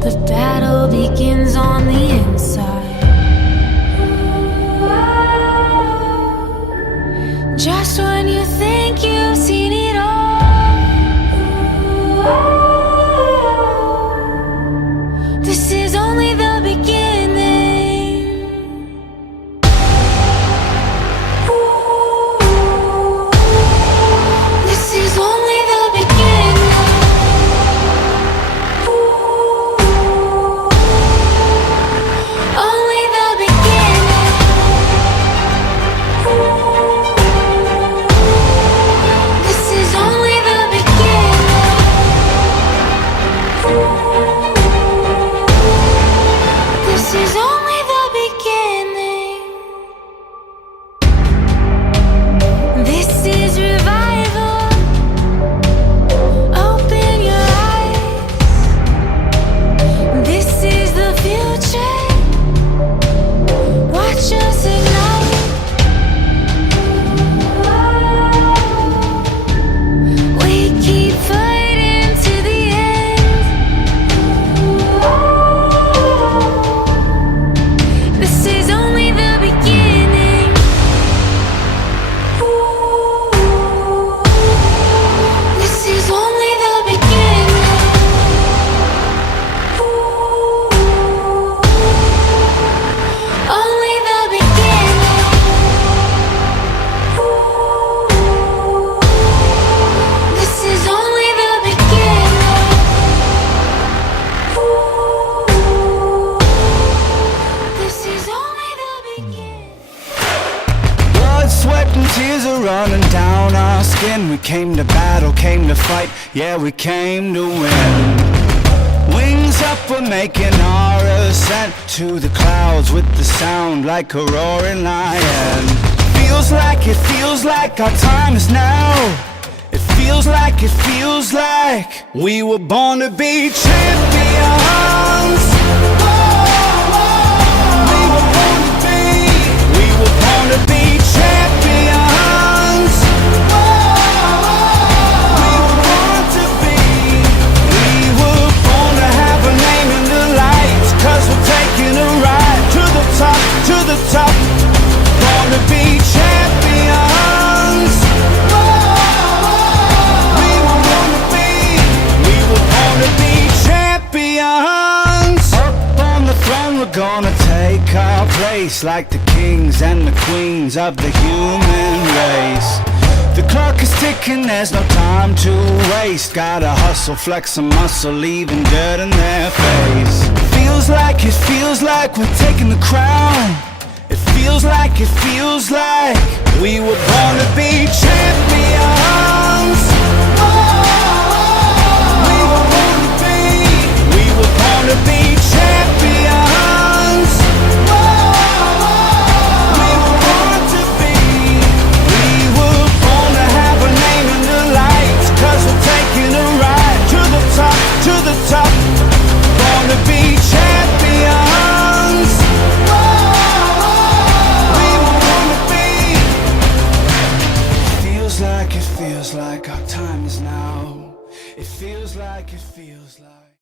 The battle begins on the inside. Just when you think you've seen it all, this is only the beginning. This is only the beginning. Only the beginning. This is only the beginning. This is only the beginning. This is revival. Open your eyes. This is the future. Watch us ignite. We keep fighting to the end. This is only the beginning. This is only the beginning. Only the beginning. This is only the beginning. This is only the beginning. Blood, sweat, and tears are running down our skin. We came to battle, came to fight, yeah, we came to win. Wings up, we're making our ascent to the clouds with the sound like a roaring lion. Feels like our time is now. It feels like we were born to be champions. We were born to be champions. We were born to be. We were born to have a name in the lights, 'cause we're taking a ride to the top, to the top. Born to be champions. We were born to be champions. Up on the throne, we're gonna take our place like the kings and the queens of the human race. The clock is ticking, there's no time to waste. Gotta hustle, flex some muscle, leaving dirt in their face. Feels like we're taking the crown. It feels like we were born to be champions. We were born to be champions. We were born to be. We were born to have a name in the lights, 'cause we're taking a ride to the top, to the top. Born to be champions. We were born to be. It feels like our time is now. It feels like